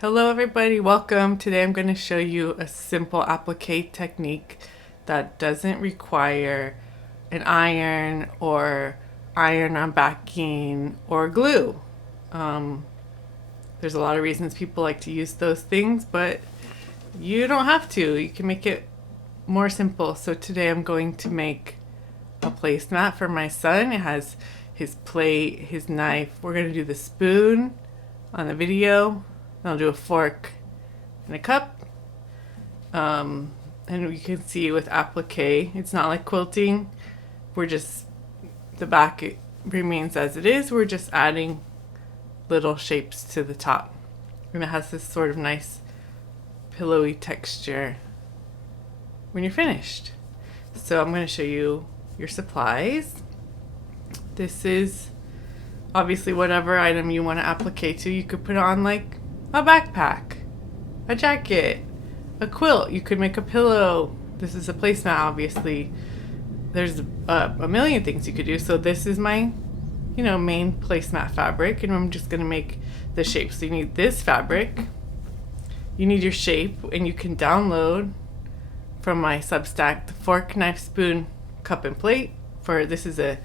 Hello everybody, welcome. Today I'm going to show you a simple applique technique that doesn't require an iron or iron on backing or glue. There's a lot of reasons people like to use those things, but you don't have to. You can make it more simple. So today I'm going to make a placemat for my son. It has his plate, his knife. We're going to do the spoon on the video. I'll do a fork and a cup. And you can see with applique, it's not like quilting. We're just, the back it remains as it is. We're just adding little shapes to the top. And it has this sort of nice pillowy texture when you're finished. So I'm going to show you your supplies. This is obviously whatever item you want to applique to. You could put on like a backpack, a jacket, a quilt. You could make a pillow. This is a placemat, obviously. There's a million things you could do. So this is my, main placemat fabric, and I'm just gonna make the shape. So you need this fabric. You need your shape, and you can download from my Substack the fork, knife, spoon, cup, and plate. This is a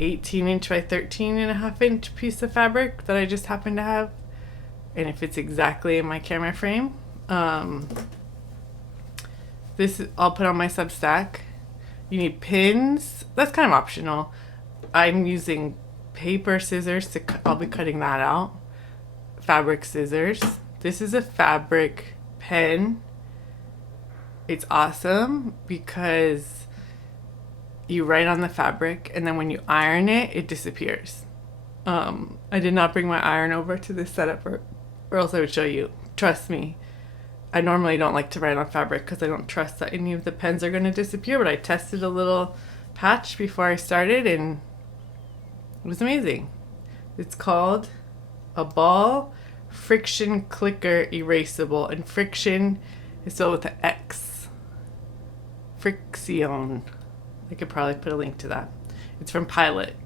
18-inch by 13.5-inch piece of fabric that I just happen to have. And it fits exactly in my camera frame. This I'll put on my Substack. You need pins. That's kind of optional. I'm using paper scissors I'll be cutting that out. Fabric scissors. This is a fabric pen. It's awesome because you write on the fabric, and then when you iron it, it disappears. I did not bring my iron over to this setup, or else I would show you. Trust me. I normally don't like to write on fabric because I don't trust that any of the pens are going to disappear, but I tested a little patch before I started, and it was amazing. It's called a ball friction clicker erasable, and friction is spelled with an X. Friction. I could probably put a link to that. It's from Pilot.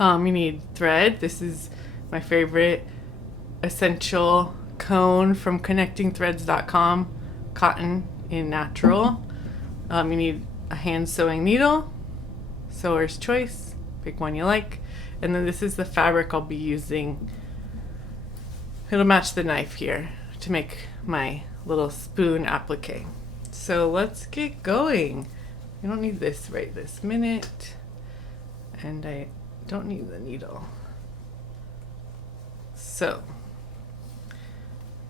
You need thread. This is my favorite essential cone from connectingthreads.com, cotton in natural. You need a hand sewing needle, sewer's choice, pick one you like. And then this is the fabric I'll be using. It'll match the knife here to make my little spoon applique. So let's get going. I don't need this right this minute, and I don't need the needle. So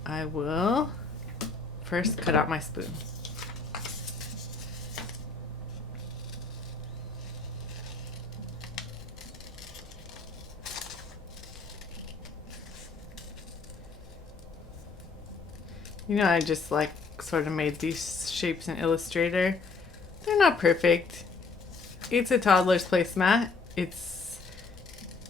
I will first cut out my spoon. I just like sort of made these shapes in Illustrator. They're not perfect. It's a toddler's placemat. It's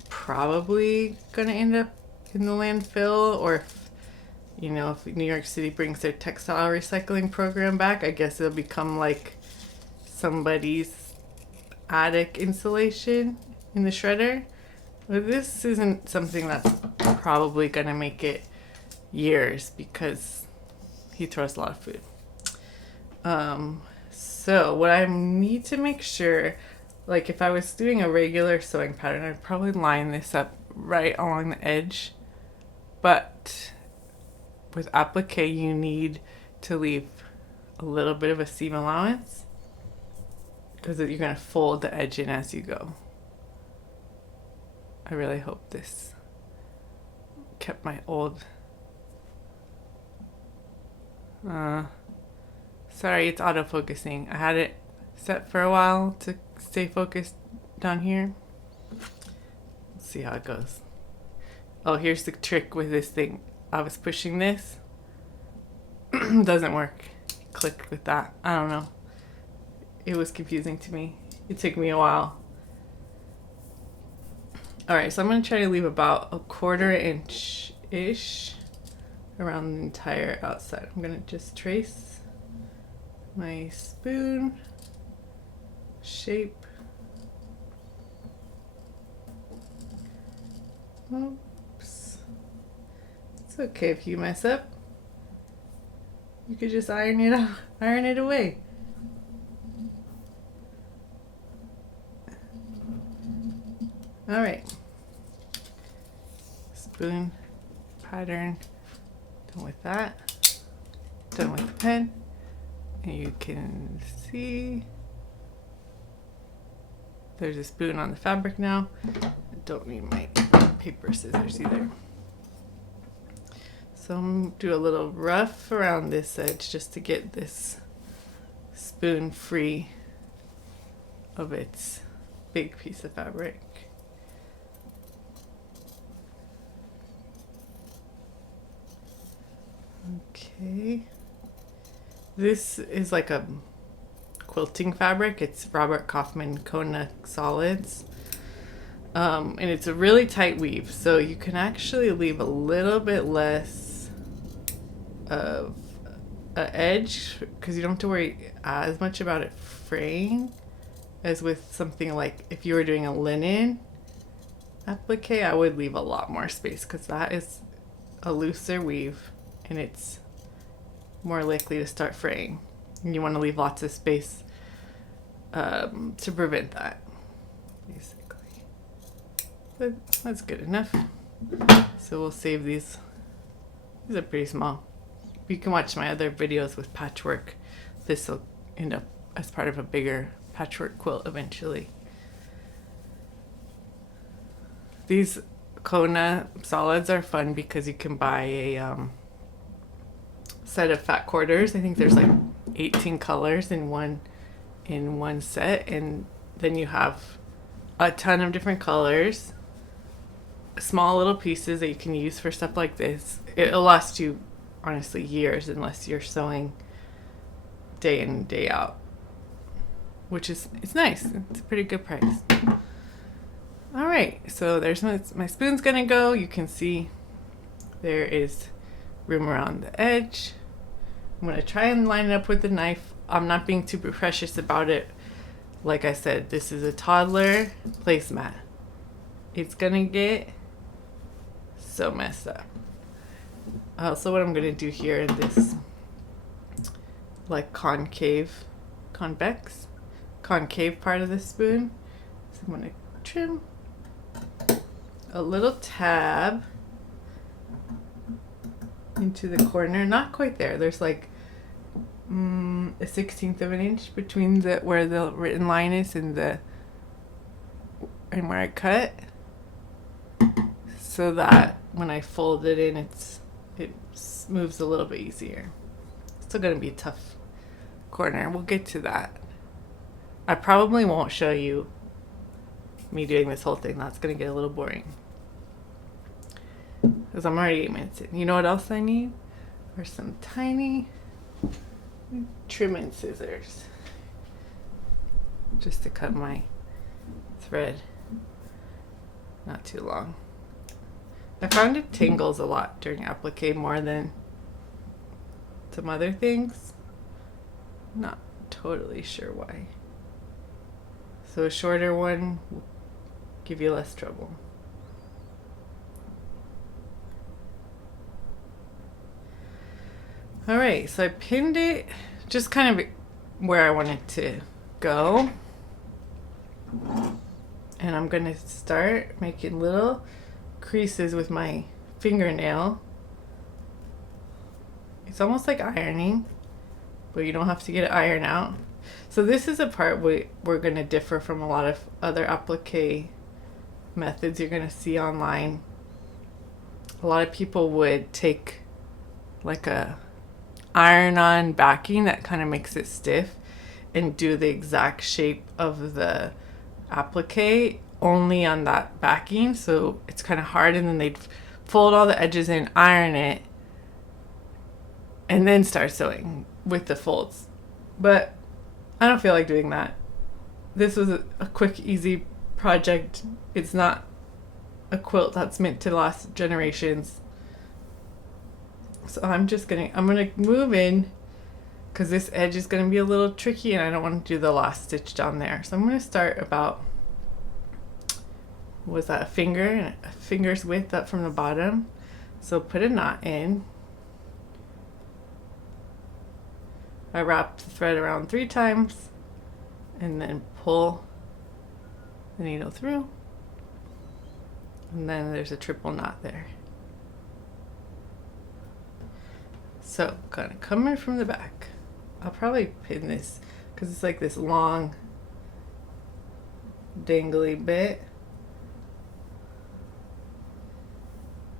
probably gonna end up in the landfill, or if New York City brings their textile recycling program back, I guess it'll become like somebody's attic insulation in the shredder. But this isn't something that's probably gonna make it years because he throws a lot of food. So what I need to make sure, like if I was doing a regular sewing pattern, I'd probably line this up right along the edge. But with applique, you need to leave a little bit of a seam allowance because you're going to fold the edge in as you go. I really hope this kept my old... Sorry, it's autofocusing. I had it set for a while to stay focused down here. Let's see how it goes. Oh, here's the trick with this thing. I was pushing this. Doesn't work. Clicked with that. I don't know. It was confusing to me. It took me a while. Alright, so I'm going to try to leave about a 1/4 inch-ish around the entire outside. I'm going to just trace my spoon shape. Oops. It's It's okay if you mess up. You could just iron it out, iron it away. All right. Spoon pattern. Done with that. Done with the pen. And you can see there's a spoon on the fabric now. I don't need my paper scissors either. So I'm going to do a little rough around this edge just to get this spoon free of its big piece of fabric. Okay. This is like a quilting fabric. It's Robert Kaufman Kona Solids. And it's a really tight weave, so you can actually leave a little bit less of an edge because you don't have to worry as much about it fraying as with something like if you were doing a linen applique. I would leave a lot more space because that is a looser weave and it's more likely to start fraying. And you want to leave lots of space to prevent that, basically. But that's good enough. So we'll save these. These are pretty small. You can watch my other videos with patchwork. This will end up as part of a bigger patchwork quilt eventually. These Kona solids are fun because you can buy a set of fat quarters. I think there's like 18 colors in one set, and then you have a ton of different colors, small little pieces that you can use for stuff like this. It'll last you honestly years unless you're sewing day in and day out, which is, it's nice. It's a pretty good price. All right, so there's my spoon's gonna go. You can see there is room around the edge. I'm gonna try and line it up with the knife. I'm not being too precious about it. Like I said, this is a toddler placemat. It's gonna get so messed up. So what I'm gonna do here in this like concave part of the spoon, so I'm gonna trim a little tab into the corner. Not quite there. There's like a 1/16 of an inch between the where the written line is and where I cut, so that when I fold it in, it moves a little bit easier. Still gonna be a tough corner. We'll get to that. I probably won't show you me doing this whole thing. That's gonna get a little boring because I'm already 8 minutes in. You know what else I need? Are some tiny trimming scissors just to cut my thread. Not too long. I found it tangles a lot during applique more than some other things. Not totally sure why. So a shorter one will give you less trouble. All right, so I pinned it just kind of where I want it to go. And I'm gonna start making little creases with my fingernail. It's almost like ironing, but you don't have to get it ironed out. So this is a part we're gonna differ from a lot of other applique methods you're gonna see online. A lot of people would take like a iron-on backing that kind of makes it stiff and do the exact shape of the applique only on that backing, so it's kind of hard, and then they'd fold all the edges in, iron it, and then start sewing with the folds. But I don't feel like doing that. This was a quick, easy project. It's not a quilt that's meant to last generations. So I'm gonna move in because this edge is gonna be a little tricky and I don't want to do the last stitch down there. So I'm gonna start about, was that a finger's width up from the bottom? So put a knot in. I wrap the thread around 3 times and then pull the needle through. And then there's a triple knot there. So kind of come in from the back. I'll probably pin this because it's like this long dangly bit.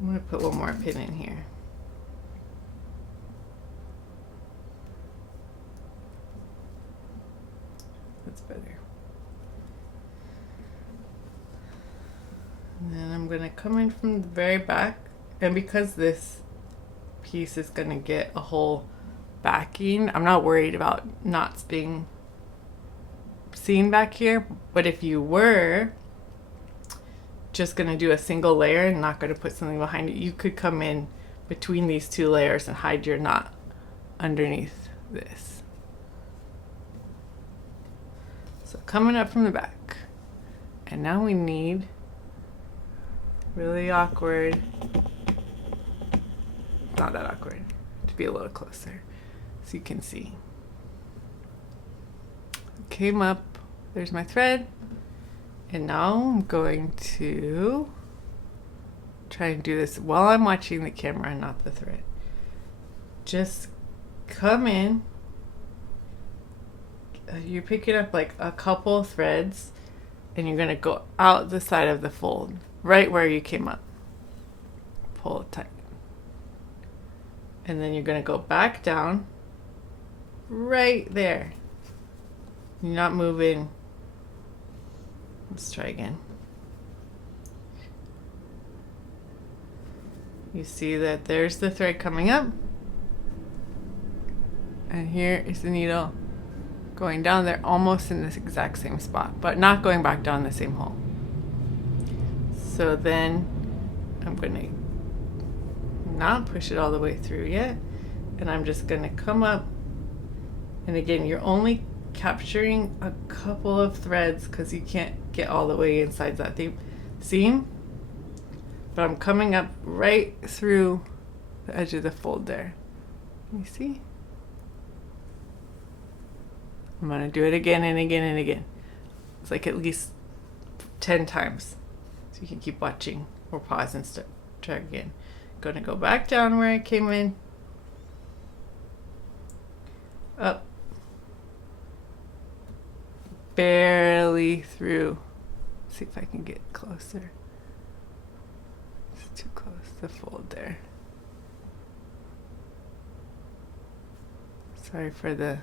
I'm going to put one more pin in here. That's better. And then I'm going to come in from the very back, and because this piece is going to get a whole backing, I'm not worried about knots being seen back here, but if you were just going to do a single layer and not going to put something behind it, you could come in between these 2 layers and hide your knot underneath this. So coming up from the back, and now we need really awkward, not that awkward, to be a little closer so you can see. Came up, there's my thread, and now I'm going to try and do this while I'm watching the camera and not the thread. Just come in, you're picking up like a couple threads, and you're going to go out the side of the fold, right where you came up. Pull it tight. And then you're going to go back down right there. You're not moving. Let's try again. You see that there's the thread coming up, and here is the needle going down there almost in this exact same spot, but not going back down the same hole. So then I'm going to not push it all the way through yet, and I'm just going to come up, and again, you're only capturing a couple of threads because you can't get all the way inside that seam, but I'm coming up right through the edge of the fold there. You see? I'm going to do it again and again and again. It's like at least 10 times. So you can keep watching or pause and try again. Going to go back down where I came in. Up. Barely through. See if I can get closer. It's too close to fold there. Sorry for the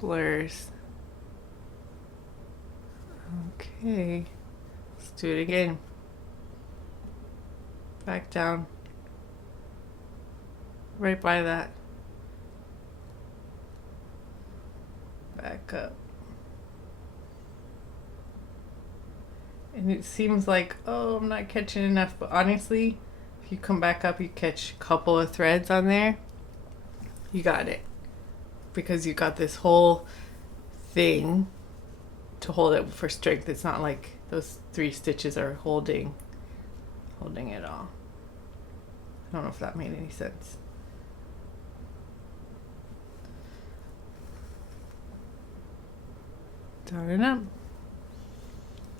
blurs. Okay, let's do it again. Back down. Right by that. Back up. And it seems like, oh, I'm not catching enough, but honestly, if you come back up, you catch a couple of threads on there, you got it. Because you got this whole thing to hold it for strength. It's not like those 3 stitches are holding it all. I don't know if that made any sense. Down and up.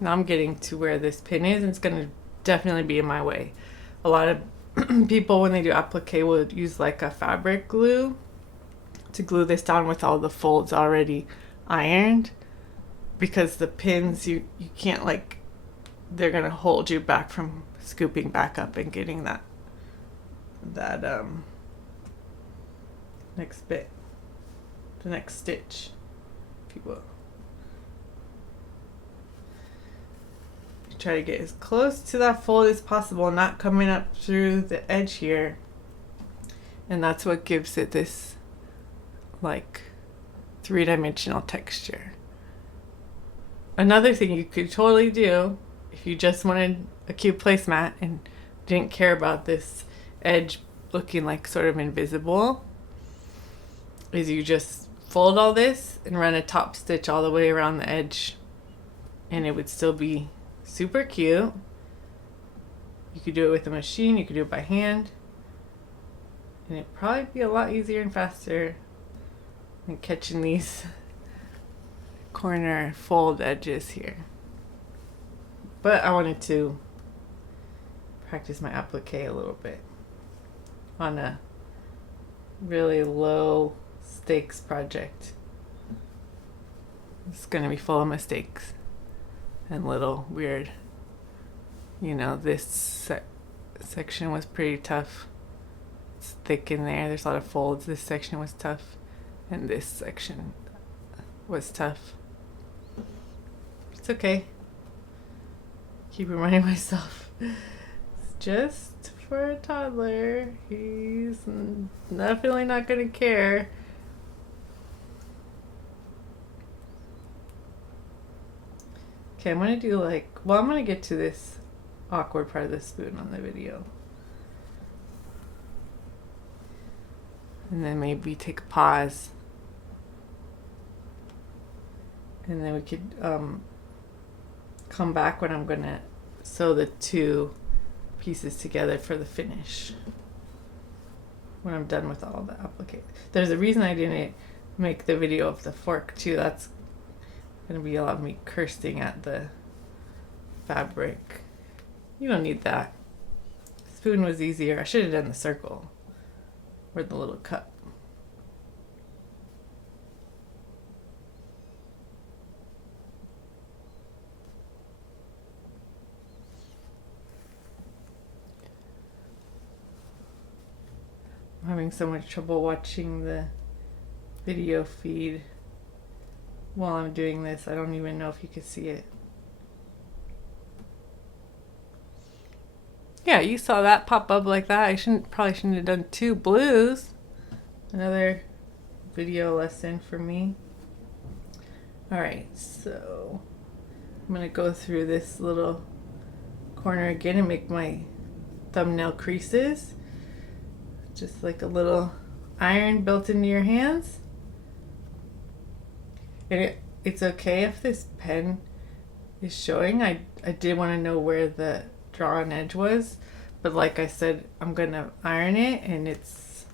Now I'm getting to where this pin is, and it's going to definitely be in my way. A lot of people, when they do applique, will use like a fabric glue to glue this down with all the folds already ironed, because the pins, you can't, like, they're going to hold you back from scooping back up and getting that next bit, the next stitch, if you will. Try to get as close to that fold as possible, not coming up through the edge here, and that's what gives it this like 3-dimensional texture. Another thing you could totally do if you just wanted a cute placemat and didn't care about this edge looking like sort of invisible is you just fold all this and run a top stitch all the way around the edge, and it would still be super cute, You could do it with a machine, you could do it by hand. And it'd probably be a lot easier and faster than catching these corner fold edges here. But I wanted to practice my applique a little bit on a really low stakes project. It's gonna be full of mistakes and little weird, you know, this section was pretty tough. It's thick in there, there's a lot of folds. This section was tough, and this section was tough. It's okay. Keep reminding myself, it's just for a toddler. He's definitely not gonna care. Okay, I'm gonna do I'm gonna get to this awkward part of the spoon on the video. And then maybe take a pause. And then we could come back when I'm gonna sew the two pieces together for the finish. When I'm done with all the applique. There's a reason I didn't make the video of the fork too. That's gonna be a lot of me cursing at the fabric. You don't need that. Spoon was easier. I should have done the circle or the little cup. I'm having so much trouble watching the video feed while I'm doing this. I don't even know if you can see it. Yeah, you saw that pop up like that. I probably shouldn't have done two blues. Another video lesson for me. Alright, so I'm gonna go through this little corner again and make my thumbnail creases. Just like a little iron built into your hands. And it's okay if this pen is showing. I did want to know where the drawn edge was, but like I said, I'm gonna iron it, and it's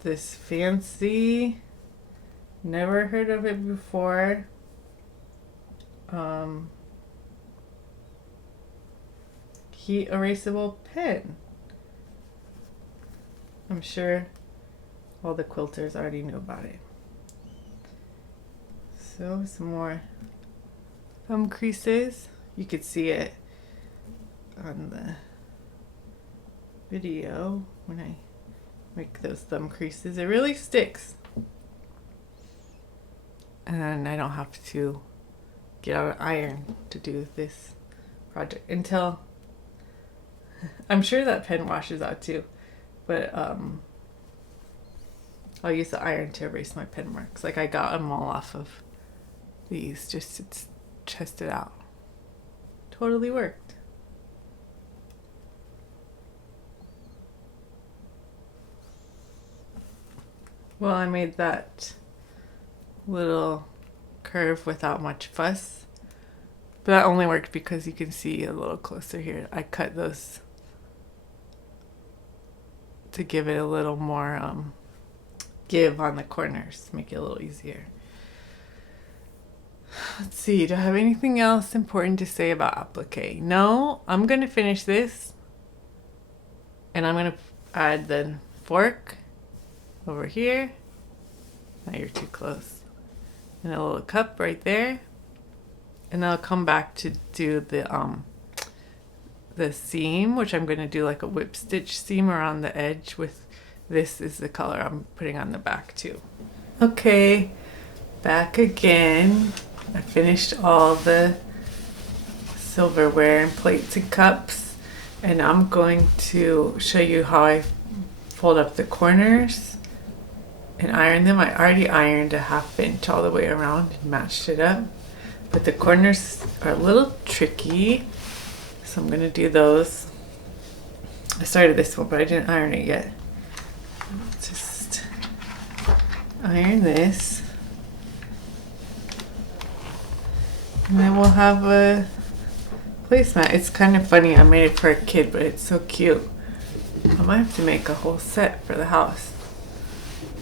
this fancy, never heard of it before, heat erasable pen. I'm sure all the quilters already knew about it. So some more thumb creases. You could see it on the video when I make those thumb creases. It really sticks. And I don't have to get out an iron to do this project until I'm sure that pen washes out too. But I'll use the iron to erase my pen marks. Like I got them all off of these just to test it out. Totally worked. Well, I made that little curve without much fuss. But that only worked because you can see a little closer here. I cut those to give it a little more give on the corners, make it a little easier. Let's see, do I have anything else important to say about applique? No, I'm going to finish this and I'm going to add the fork over here. Now you're too close. And a little cup right there. And then I'll come back to do the seam, which I'm going to do like a whip stitch seam around the edge with this is the color I'm putting on the back too. Okay, back again. I finished all the silverware and plates and cups, and I'm going to show you how I fold up the corners and iron them. I already ironed a 1/2 inch all the way around and matched it up, but the corners are a little tricky. So I'm going to do those. I started this one, but I didn't iron it yet. Just iron this. And then we'll have a placemat. It's kind of funny. I made it for a kid, but it's so cute. I might have to make a whole set for the house.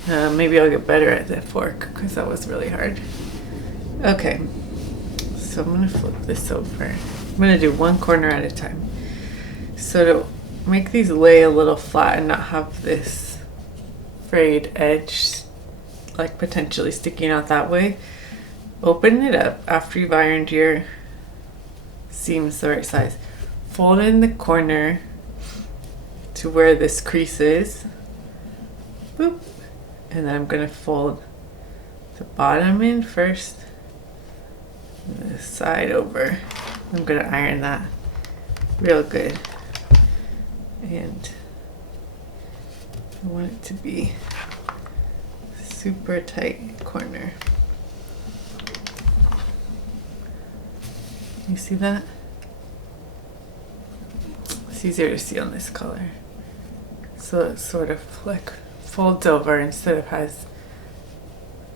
Maybe I'll get better at the fork because that was really hard. Okay, so I'm gonna flip this over. I'm gonna do one corner at a time. So to make these lay a little flat and not have this frayed edge like potentially sticking out that way, open it up after you've ironed your seams the right size. Fold in the corner to where this crease is. Boop. And then I'm going to fold the bottom in first, and the side over. I'm going to iron that real good. And I want it to be super tight corner. You see that? It's easier to see on this color. So it sort of like folds over instead of has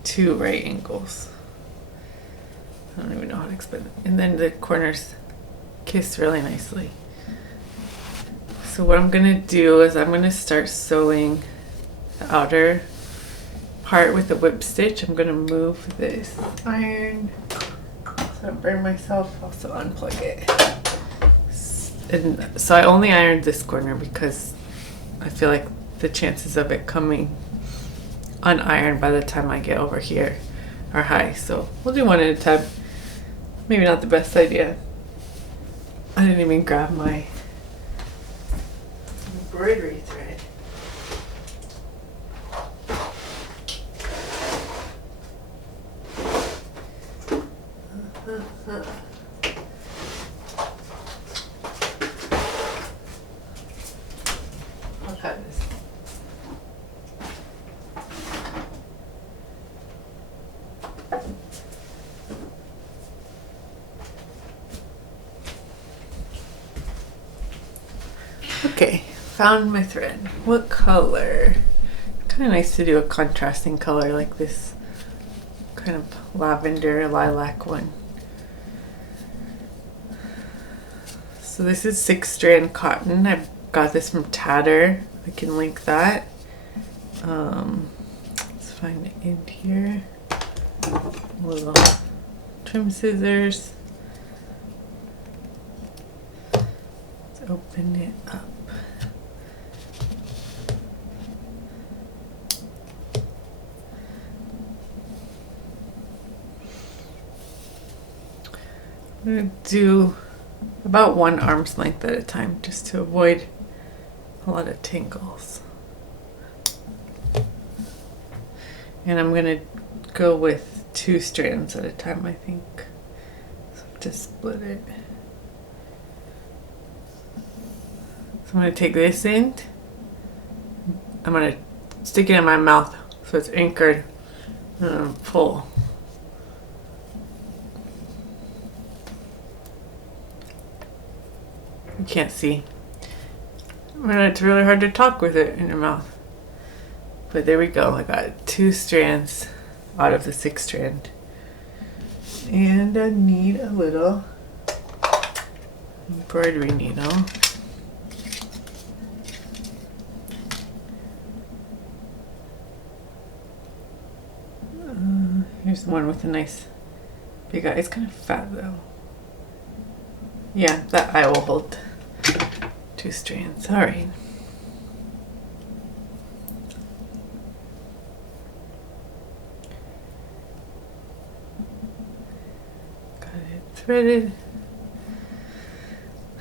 two right angles. I don't even know how to explain it. And then the corners kiss really nicely. So what I'm gonna do is I'm gonna start sewing the outer part with the whip stitch. I'm gonna move this iron so I don't burn myself. Also unplug it. And so I only ironed this corner because I feel like the chances of it coming unironed by the time I get over here are high. So we'll do one at a time. Maybe not the best idea. I didn't even grab my embroidery thread. I'll cut this. Okay, found my thread. What color? Kind of nice to do a contrasting color like this kind of lavender lilac one. So this is 6-strand cotton. I got this from Tatter. I can link that. Let's find the end here. Little trim scissors. Let's open it up. I'm going to do about 1 arm's length at a time just to avoid a lot of tangles. And I'm going to go with 2 strands at a time, I think. So just split it. So I'm going to take this end. I'm going to stick it in my mouth so it's anchored and pull. You can't see. It's really hard to talk with it in your mouth. But there we go. I got 2 strands out of the 6-strand. And I need a little embroidery needle. Here's one with a nice big eye. It's kind of fat though. Yeah, that eye will hold 2 strands. All right. Got it threaded.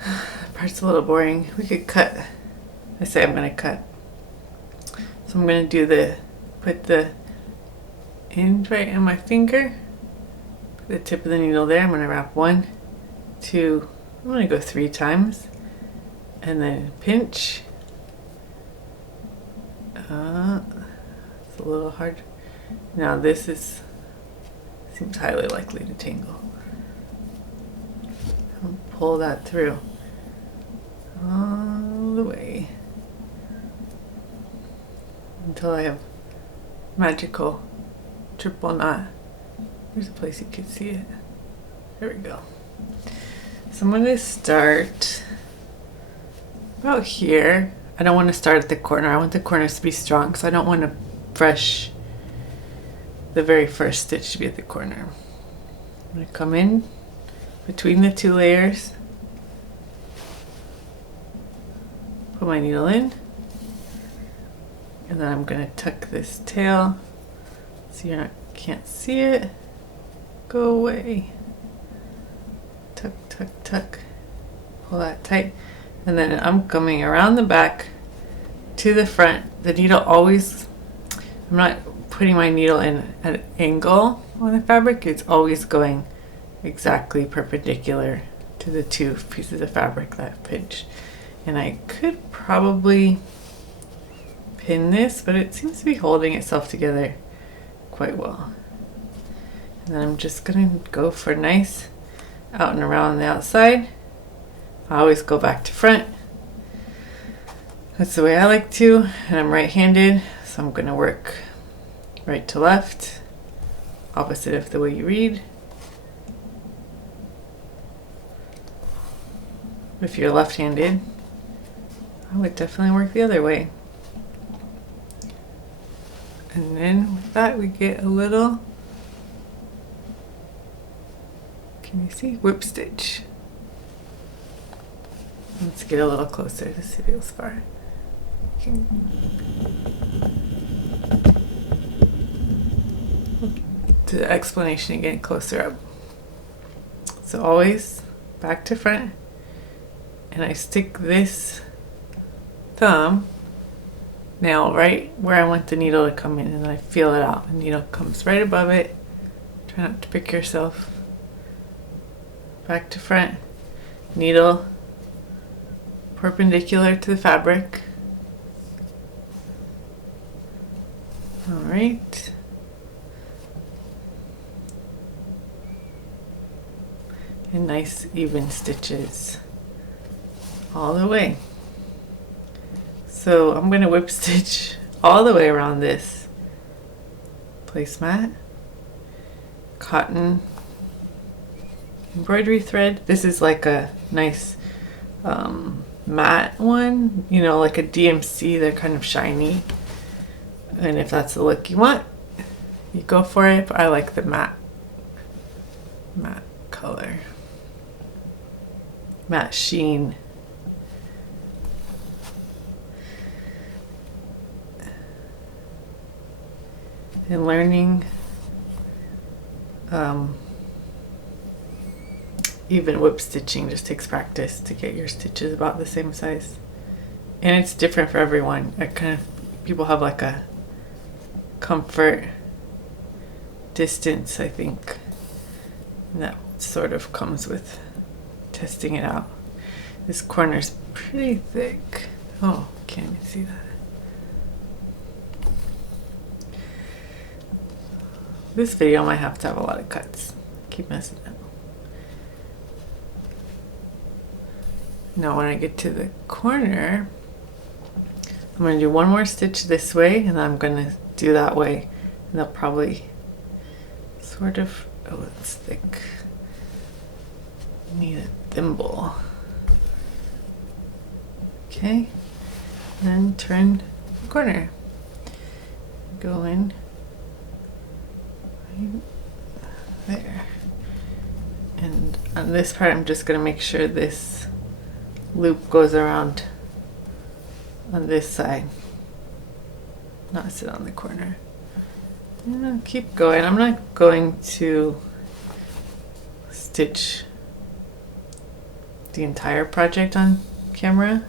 That part's a little boring. We could cut. I say I'm gonna cut. So I'm gonna do put the end right on my finger. Put the tip of the needle there. I'm gonna wrap 1, 2. I'm gonna go 3 times. And then pinch. It's a little hard. Now this seems highly likely to tangle. I'll pull that through all the way until I have magical triple knot. There's a place you can see it. There we go. So I'm going to start about here. I don't want to start at the corner. I want the corners to be strong, so I don't want to brush the very first stitch to be at the corner. I'm going to come in between the two layers, put my needle in, and then I'm going to tuck this tail so you can't see it. Go away. Tuck, tuck, tuck. Pull that tight. And then I'm coming around the back to the front. The needle always, I'm not putting my needle in at an angle on the fabric. It's always going exactly perpendicular to the two pieces of fabric that pinch. And I could probably pin this, but it seems to be holding itself together quite well. And then I'm just gonna go for nice out and around the outside. I always go back to front. That's the way I like to, and I'm right-handed, so I'm gonna work right to left, opposite of the way you read. If you're left-handed, I would definitely work the other way. And then with that we get a little, can you see, whip stitch. Let's get a little closer. This feels far. To the explanation again, closer up. So always back to front, and I stick this thumb nail right where I want the needle to come in, and then I feel it out. The needle comes right above it. Try not to pick yourself. Back to front, needle perpendicular to the fabric. All right. And nice even stitches all the way. So I'm going to whip stitch all the way around this placemat. Cotton embroidery thread. This is like a nice matte one, you know, like a DMC. They're kind of shiny, and if that's the look you want, you go for it. But I like the matte color, matte sheen. And learning even whip stitching just takes practice to get your stitches about the same size, and it's different for everyone. People have like a comfort distance, I think, and that sort of comes with testing it out. This corner's pretty thick. Oh, can't even see that. This video might have to have a lot of cuts. Keep messing up. Now when I get to the corner, I'm going to do one more stitch this way, and then I'm going to do that way, and they'll probably sort of, oh, it's thick. Need a thimble. Okay, then turn the corner. Go in right there. And on this part, I'm just going to make sure this loop goes around on this side, not sit on the corner. And I'll keep going. I'm not going to stitch the entire project on camera.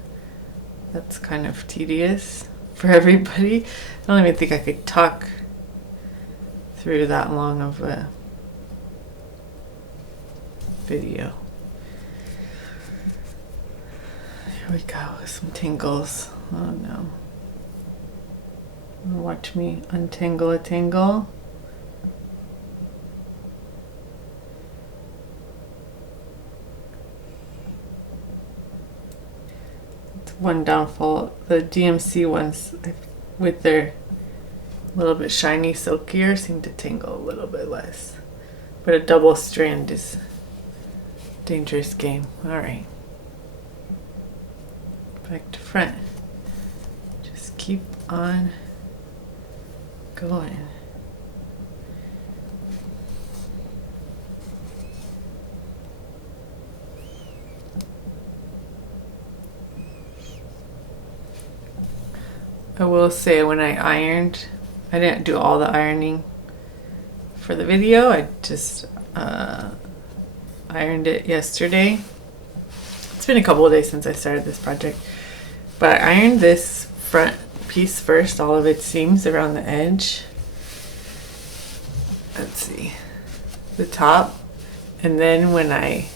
That's kind of tedious for everybody. I don't even think I could talk through that long of a video. Here we go, some tingles. Oh no. Watch me untangle a tangle. It's one downfall. The DMC ones, with their little bit shiny, silkier, seem to tangle a little bit less. But a double strand is Dangerous game. All right. Back to front. Just keep on going. I will say when I ironed, I didn't do all the ironing for the video. I just ironed it yesterday. It's been a couple of days since I started this project, but I ironed this front piece first, all of its seams around the edge. Let's see, the top, and then when I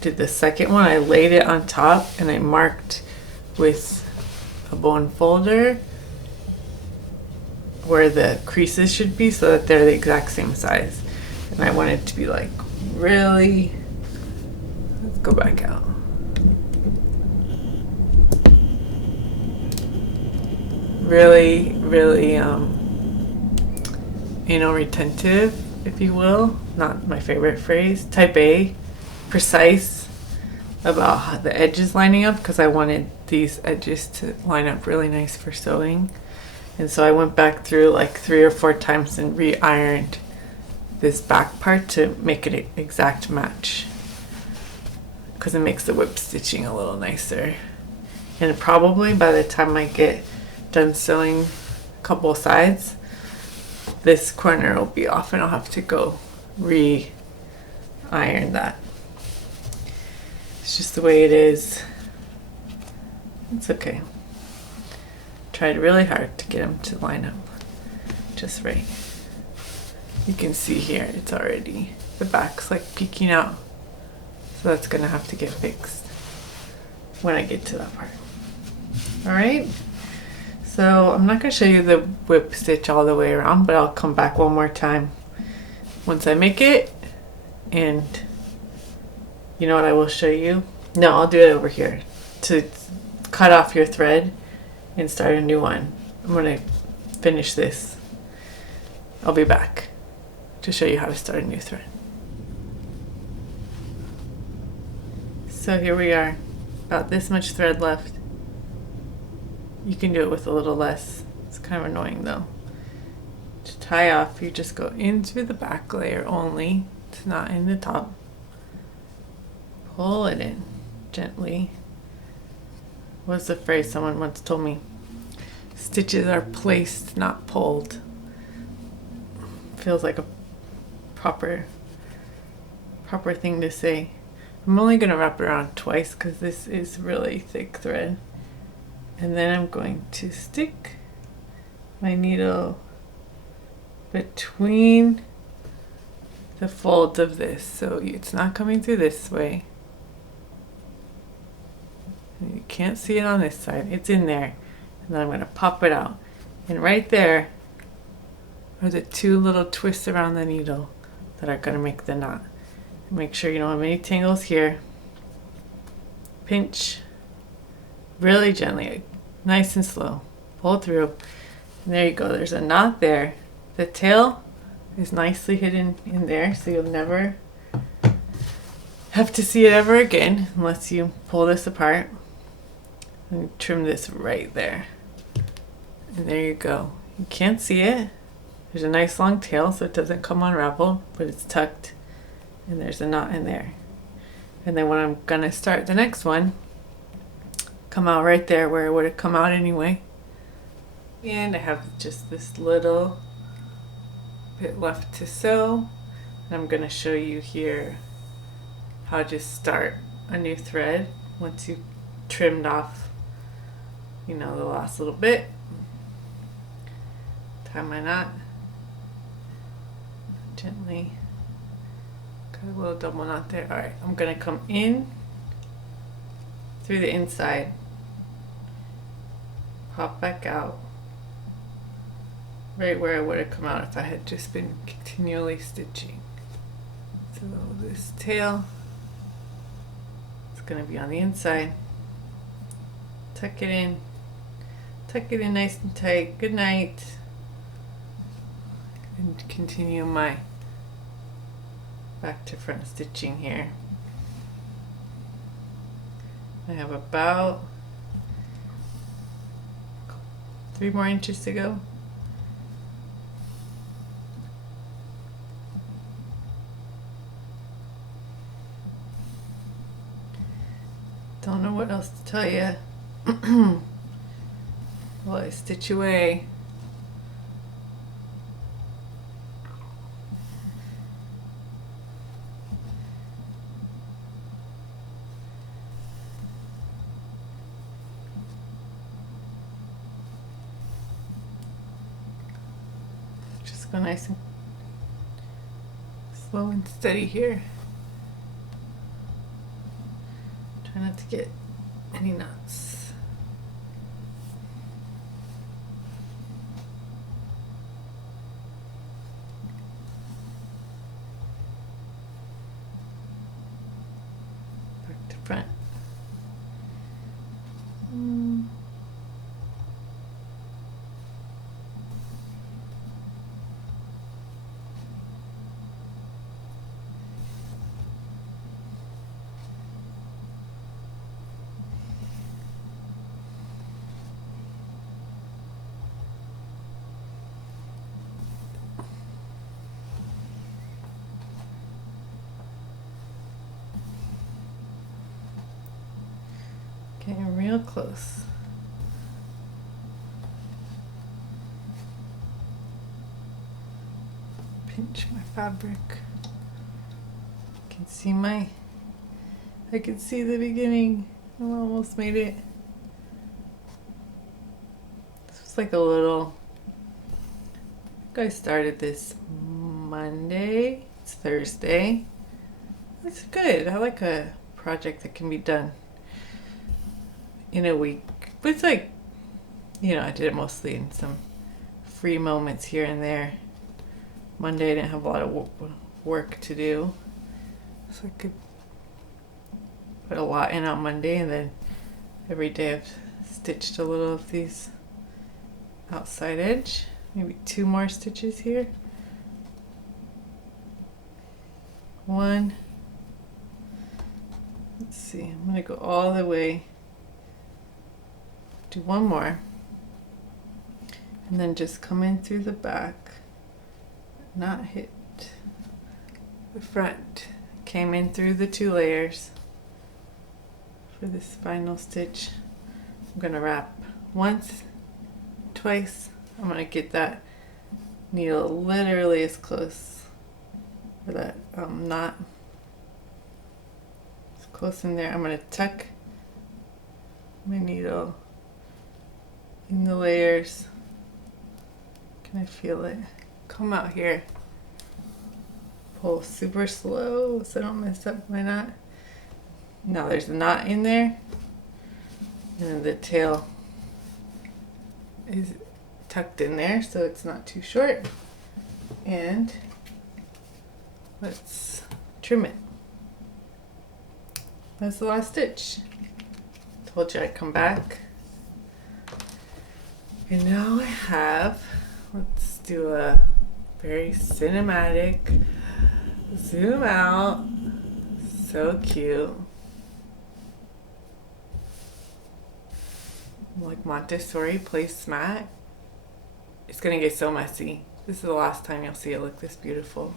did the second one, I laid it on top and I marked with a bone folder where the creases should be so that they're the exact same size. And I want it to be like really, let's go back out. Really, really anal retentive, if you will. Not my favorite phrase. Type A, precise about the edges lining up, because I wanted these edges to line up really nice for sewing. And so I went back through like 3 or 4 times and re-ironed this back part to make it an exact match, because it makes the whip stitching a little nicer. And probably by the time I get done sewing a couple sides, this corner will be off and I'll have to go re-iron that. It's just the way it is. It's okay. Tried really hard to get them to line up just right. You can see here it's already, the back's like peeking out, so that's gonna have to get fixed when I get to that part. All right, so I'm not gonna show you the whip stitch all the way around, but I'll come back one more time once I make it. And you know what I will show you? No, I'll do it over here to cut off your thread and start a new one. I'm gonna finish this. I'll be back to show you how to start a new thread. So here we are, about this much thread left. You can do it with a little less. It's kind of annoying though. To tie off, you just go into the back layer only. It's not in the top. Pull it in gently. What's the phrase someone once told me? Stitches are placed, not pulled. Feels like a proper thing to say. I'm only going to wrap it around twice because this is really thick thread. And then I'm going to stick my needle between the folds of this, so it's not coming through this way. You can't see it on this side. It's in there. And then I'm going to pop it out. And right there are the 2 little twists around the needle that are going to make the knot. Make sure you don't have any tangles here. Pinch really gently, nice and slow. Pull through. And there you go. There's a knot there. The tail is nicely hidden in there, so you'll never have to see it ever again unless you pull this apart and trim this right there. And there you go. You can't see it. There's a nice long tail so it doesn't come unraveled, but it's tucked and there's a knot in there. And then when I'm gonna start the next one, come out right there where it would have come out anyway. And I have just this little bit left to sew. And I'm gonna show you here how to start a new thread once you've trimmed off, you know, the last little bit. Tie my knot gently. Got a little double knot there. All right, I'm gonna come in through the inside, pop back out right where it would have come out if I had just been continually stitching. So this tail is going to be on the inside. Tuck it in nice and tight. Good night. And continue my back to front stitching here. I have about 3 more inches to go. Don't know what else to tell you. Well, I stitch away. Just go nice and slow and steady here. Try not to get any knots. Back to front. Getting real close. Pinch my fabric. I can see the beginning. I almost made it. This was like a little, I think I started this Monday. It's Thursday. It's good. I like a project that can be done in a week. But it's like, I did it mostly in some free moments here and there. Monday I didn't have a lot of work to do, so I could put a lot in on Monday, and then every day I've stitched a little of these outside edge. Maybe 2 more stitches here. 1. Let's see, I'm going to go all the way. Do 1 more. And then just come in through the back. Not hit the front. Came in through the 2 layers for this final stitch. I'm going to wrap once, twice. I'm going to get that needle literally as close, or that knot as close in there. I'm going to tuck my needle in the layers. Can I feel it? Come out here. Pull super slow so I don't mess up my knot. Now there's a knot in there, and then the tail is tucked in there so it's not too short. And let's trim it. That's the last stitch. Told you I'd come back. And now I have, let's do a very cinematic zoom out. So cute. Like Montessori placemat. It's gonna get so messy. This is the last time you'll see it look this beautiful.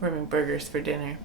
We're having burgers for dinner.